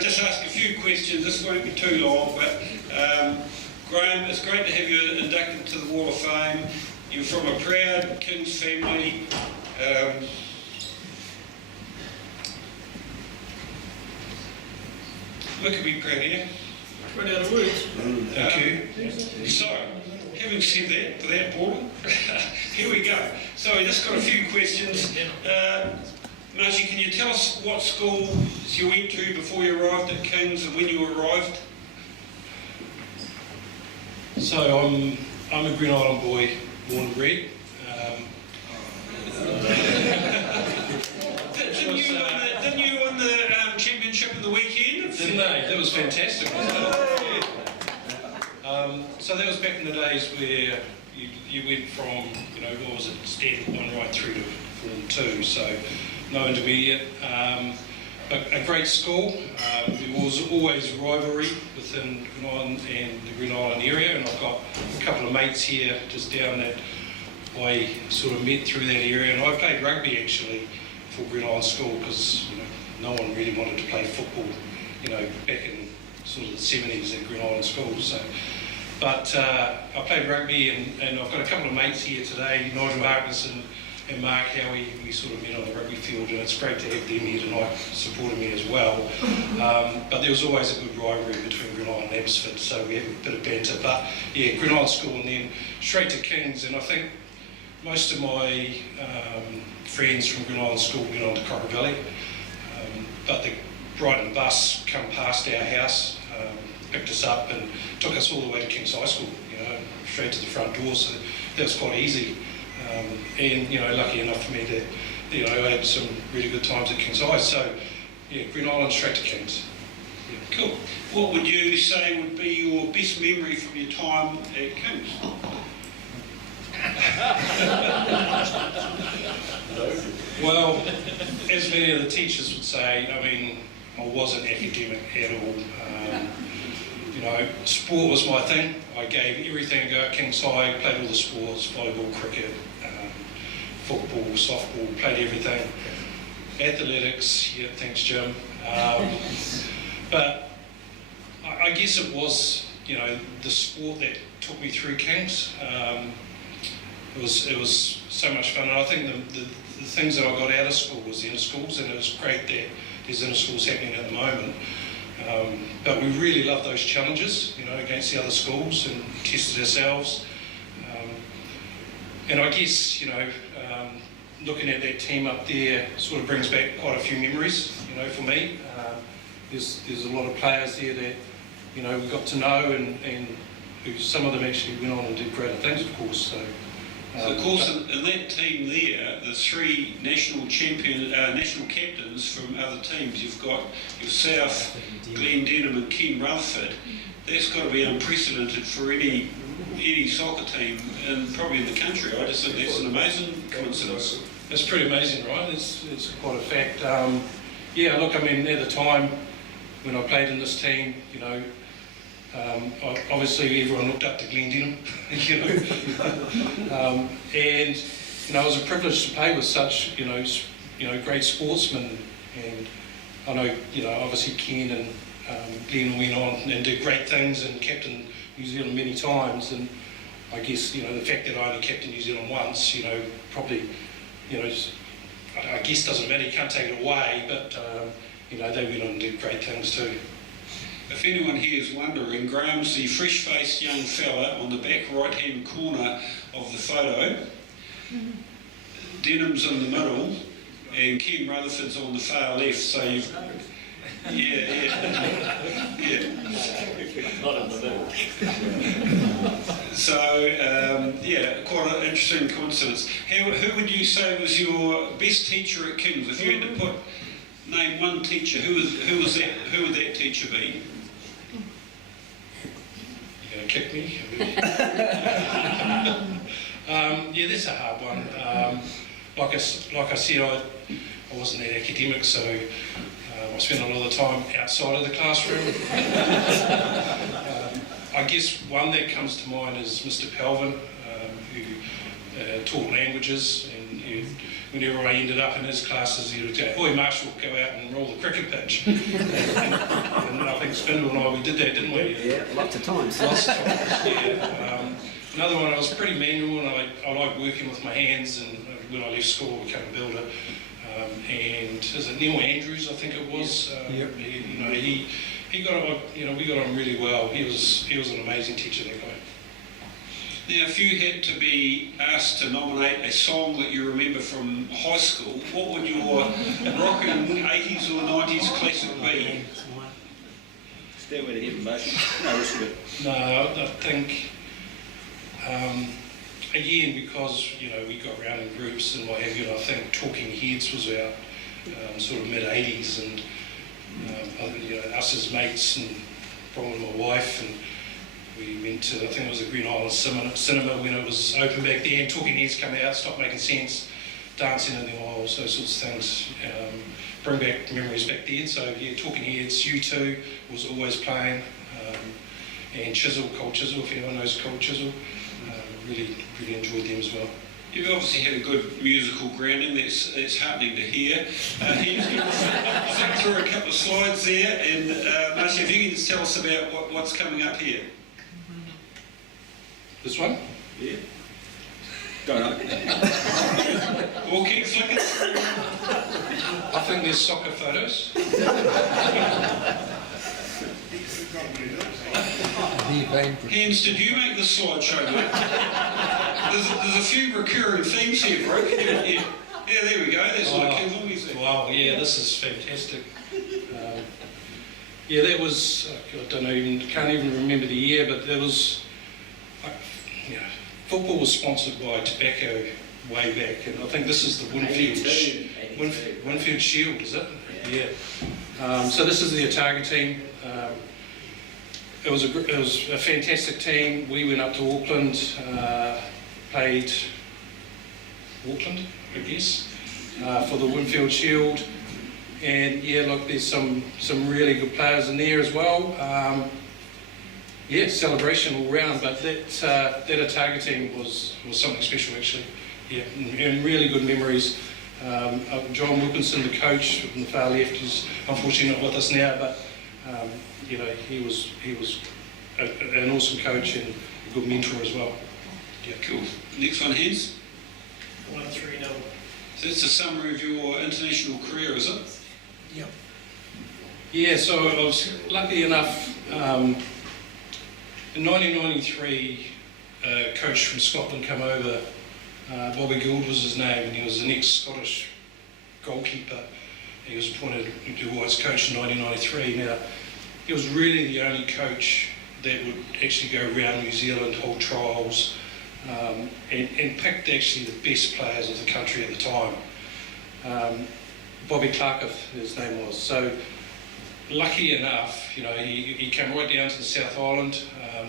Just ask a few questions. This won't be too long, but Graham, it's great to have you inducted to the Wall of Fame. You're from a proud Kings family. We could be proud here. Run out of words. Thank you. So, having said that, without boredom, here we go. So we just got a few questions. Marcy, can you tell us what schools you went to before you arrived at Kings and when you arrived? So I'm a Green Island boy, born and bred. Didn't you win the championship in the weekend? Didn't they? That was fantastic, wasn't it? So that was back in the days where you went from, what was it, standard 1 right through to Form 2, so no intermediate. A great school. There was always rivalry within Green Island and the Green Island area, and I've got a couple of mates here just down that I sort of met through that area, and I played rugby actually for Green Island School because no one really wanted to play football, back in sort of the 70s at Green Island School. So, but I played rugby, and I've got a couple of mates here today, Nigel Harkness and Mark Howie. We sort of met on the rugby field, and it's great to have them here tonight supporting me as well. But there was always a good rivalry between Green Island and Abbotsford, so we have a bit of banter. But yeah, Green Island School and then straight to Kings, and I think most of my friends from Green Island School went on to Cochrane Valley, but the Brighton bus come past our house, picked us up and took us all the way to Kings High School, straight to the front door, so that was quite easy. And lucky enough for me to, I had some really good times at Kings High. So yeah, Green Island straight to Kings. Yeah. Cool. What would you say would be your best memory from your time at Kings? Well, as many of the teachers would say, I wasn't academic at all. Sport was my thing. I gave everything a go at Kings High, played all the sports, volleyball, cricket, football, softball, played everything. Athletics, yeah, thanks Jim. But I guess it was, the sport that took me through Kings. It was so much fun, and I think the things that I got out of school was the inner schools, and it was great that there's inner schools happening at the moment. But we really loved those challenges, against the other schools, and tested ourselves. And I guess, looking at that team up there sort of brings back quite a few memories, for me. There's a lot of players there that, we got to know, and who some of them actually went on and did greater things, of course. So of course, in that team there, the 3 national captains from other teams. You've got yourself, Glenn Denham and Ken Rutherford. That's got to be unprecedented for any soccer team, and probably in the country. I just think that's an amazing coincidence. It's pretty amazing, right? It's quite a fact. Yeah, look, at the time when I played in this team, obviously everyone looked up to Glenn Denham, and it was a privilege to play with such, great sportsmen. And I know, obviously Ken and Glenn went on and did great things and captained New Zealand many times. And I guess, the fact that I only captained New Zealand once, probably, I guess doesn't matter. You can't take it away, but they went on and did great things too. If anyone here is wondering, Graham's the fresh-faced young fella on the back right-hand corner of the photo. Denham's in the middle, and Ken Rutherford's on the far left. So you've, yeah. Not in the middle. So quite an interesting coincidence. Who would you say was your best teacher at Kings? If you had to name one teacher, who was that? Who would that teacher be? You're going to kick me? Yeah, that's a hard one. Like I said, I wasn't that academic, so I spent a lot of the time outside of the classroom. I guess one that comes to mind is Mr. Pelvin, who taught languages, and whenever I ended up in his classes, he would go, "Oi, Marshall, go out and roll the cricket pitch." and I think Spindle and I, we did that, didn't we? Yeah, lots of times. Lots of times, yeah. Another one, I was pretty manual, and I like working with my hands, and when I left school, I became a builder. And is it Neil Andrews, I think it was? He got on, we got on really well. He was an amazing teacher, that guy. Now, if you had to be asked to nominate a song that you remember from high school, what would your rocking 80s or 90s classic be? Stairway to Heaven, mate. No, risk of it. No, I think, again, because, we got around in groups and what have you, and I think Talking Heads was out sort of mid-80s, and us as mates, and probably my wife, and we went to, I think it was the Green Island Cinema when it was open back then. Talking Heads come out, Stop Making Sense, Dancing in the Aisles, those sorts of things. Bring back memories back then. So yeah, Talking Heads, U2 was always playing, and Chisel, Cold Chisel, if anyone knows Cold Chisel. Really enjoyed them as well. You've obviously had a good musical grounding, that's heartening to hear. He's going to flick through a couple of slides there, and Marcia, if you can just tell us about what's coming up here. This one? Yeah. Don't know. We'll keep flicking through. I think there's soccer photos. Hans, did you make this slideshow, mate? There's a few recurring themes here, bro. Yeah, there we go. That's like Killarney's. Wow, yeah, this is fantastic. Yeah, that was, can't even remember the year, but there was, football was sponsored by tobacco way back, and I think this is the Winfield Shield, is it? Yeah. So this is the Otago team. It was a fantastic team. We went up to Auckland, played Auckland, I guess, for the Winfield Shield. And yeah, look, there's some really good players in there as well. Celebration all round, but that Otago team was something special actually. Yeah, and really good memories. John Wilkinson, the coach on the far left, is unfortunately not with us now, but he was an awesome coach and a good mentor as well. Yeah, cool. Next one, Hans. 1-3-0. So that's a summary of your international career, is it? Yep. Yeah, so I was lucky enough, in 1993, a coach from Scotland came over, Bobby Gould was his name, and he was an ex-Scottish goalkeeper. He was appointed to White's coach in 1993. Now, he was really the only coach that would actually go around New Zealand, hold trials, and picked actually the best players of the country at the time. Bobby Clarketh, his name was. So, lucky enough, he came right down to the South Island,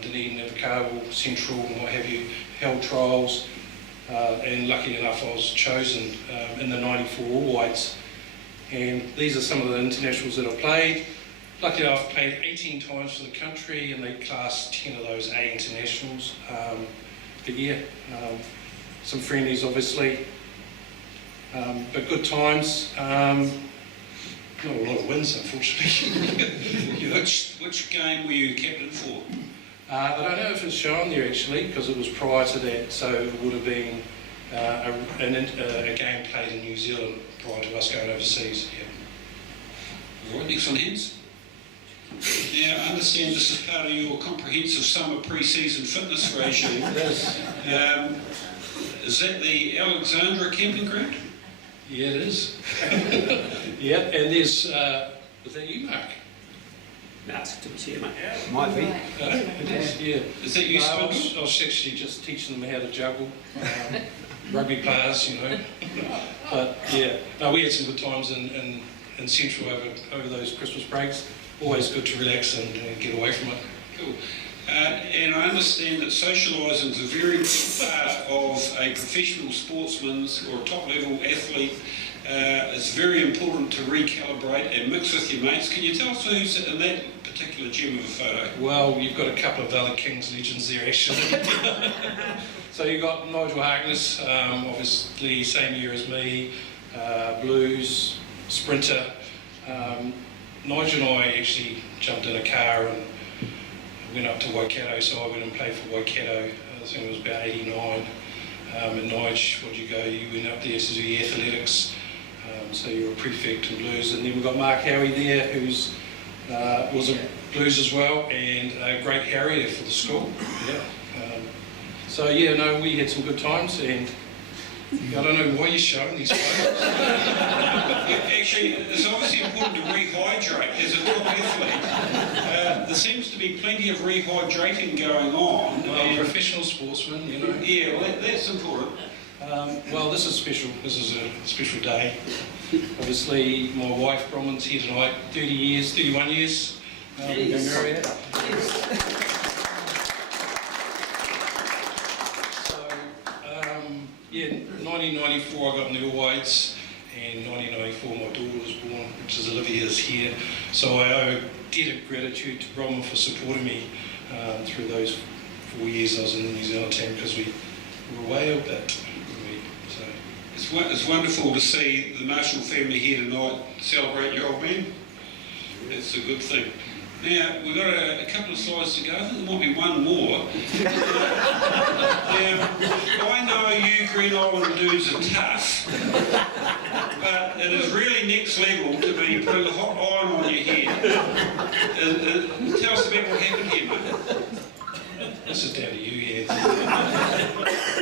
Dunedin, Invercargill, Central, and what have you, held trials, and lucky enough I was chosen in the 94 All Whites. And these are some of the internationals that I played. Luckily I've played 18 times for the country, and they classed 10 of those A internationals. But yeah, some friendlies obviously, but good times. Not a lot of wins, unfortunately. Which game were you captain for? I don't know if it's shown there actually, because it was prior to that, so it would have been a game played in New Zealand prior to us going overseas. Yeah. All right, next one, Hans. Now, I understand this is part of your comprehensive summer pre-season fitness regime. Is that the Alexandra camping ground? Yeah, it is. Yeah, and there's, was that you, Mark? No, it's good to see you, mate. Might be. It is, yeah. Is that you, I Spindle? was actually just teaching them how to juggle. Rugby players, But yeah, no, we had some good times in Central over those Christmas breaks. Always good to relax and get away from it. Cool. And I understand that socialising is a very big part of a professional sportsman's or a top-level athlete. It's very important to recalibrate and mix with your mates. Can you tell us who's in that particular gem of a photo? Well, you've got a couple of other Kings legends there, actually. So you've got Nigel Harkness, obviously same year as me, Blues, sprinter. Nigel and I actually jumped in a car and went up to Waikato, so I went and played for Waikato. I think it was about 89. And Nigel, what'd you go? You went up there to do athletics, so you were a prefect in Blues. And then we've got Mark Howie there, who's was a Blues as well, and a great harrier for the school. Yeah. So yeah, no, we had some good times, and I don't know why you're showing these photos. Actually, it's obviously important to rehydrate as a top athlete. There seems to be plenty of rehydrating going on. Well, professional sportsman, you know. Yeah, well, that's important. Well, this is special. This is a special day. Obviously, my wife, Bronwyn's here tonight. 31 years. We've been married. So, yeah, 1994 I got in the All Whites, and 1994 my daughter was born, which is Olivia's here. So I owe a debt of gratitude to Bronwyn for supporting me through those 4 years I was in the New Zealand team, because we were away a bit. It's wonderful to see the Marshall family here tonight celebrate your old man. That's a good thing. Now, we've got a couple of slides to go. I think there might be one more. Now, I know you Green Island dudes are tough, but it is really next level to be putting a hot iron on your head. Tell us about what happened here, mate. This is down to you, Anthony.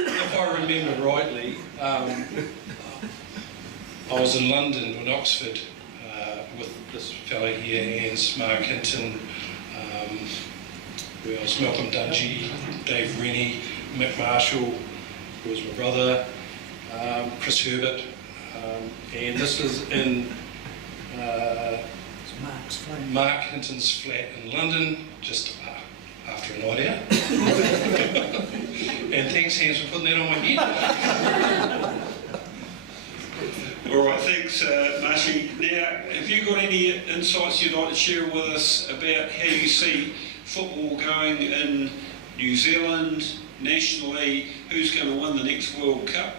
If I remember rightly, I was in London or in Oxford with this fellow here, Hans Mark Hinton, who else? Malcolm Dungy, Dave Rennie, Mick Marshall, who was my brother, Chris Herbert, and this was in Mark Hinton's flat in London, just after a night out. And thanks, Hans, for putting that on my head. All right, thanks, Marshy. Now, have you got any insights you'd like to share with us about how you see football going in New Zealand, nationally? Who's going to win the next World Cup?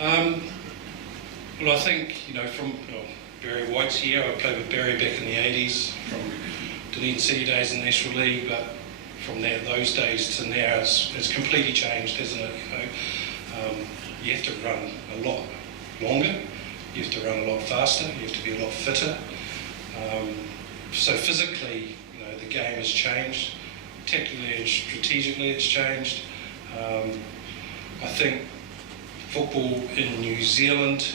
Well, I think, from Barry White's here. I played with Barry back in the 80s, from Dunedin City days in the National League, but from those days to now, it's completely changed, hasn't it? You have to run a lot longer, you have to run a lot faster, you have to be a lot fitter. So physically, the game has changed. Tactically and strategically, it's changed. I think football in New Zealand,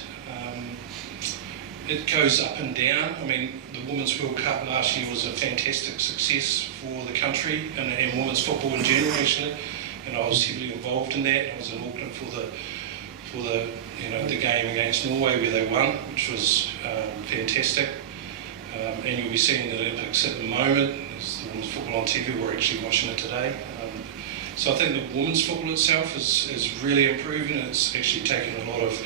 it goes up and down. I mean, the Women's World Cup last year was a fantastic success for the country and women's football in general, actually. And I was heavily involved in that. I was in Auckland for the game against Norway where they won, which was fantastic. And you'll be seeing the Olympics at the moment. There's the women's football on TV. We're actually watching it today. So I think the women's football itself is really improving. It's actually taken a lot of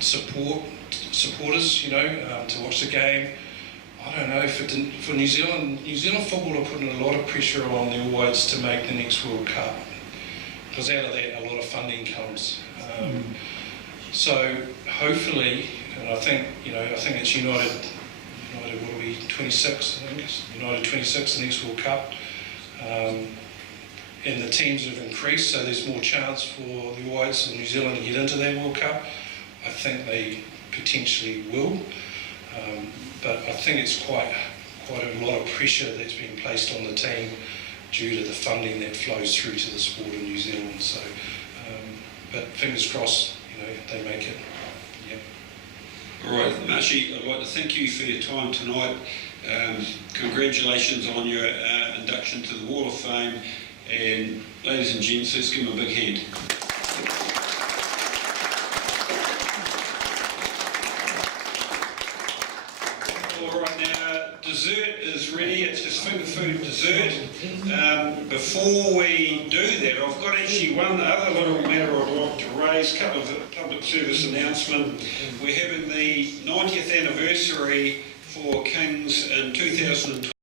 supporters, to watch the game. I don't know, for New Zealand football are putting a lot of pressure on the All Whites to make the next World Cup, because out of that a lot of funding comes. So hopefully, and I think it's United, what are we, 26, I think it's United 26, the next World Cup. And the teams have increased, so there's more chance for the Whites of New Zealand to get into that World Cup. I think they potentially will, but I think it's quite a lot of pressure that's being placed on the team due to the funding that flows through to the sport in New Zealand. So, but fingers crossed, they make it. Yeah. All right, Marshy, I'd like to thank you for your time tonight. Congratulations on your induction to the Wall of Fame. And ladies and gents, let's give them a big hand. All right, now dessert is ready. It's just finger food dessert. Before we do that, I've got actually one other little matter I'd like to raise, a couple of public service announcement. We're having the 90th anniversary for Kings in 2012.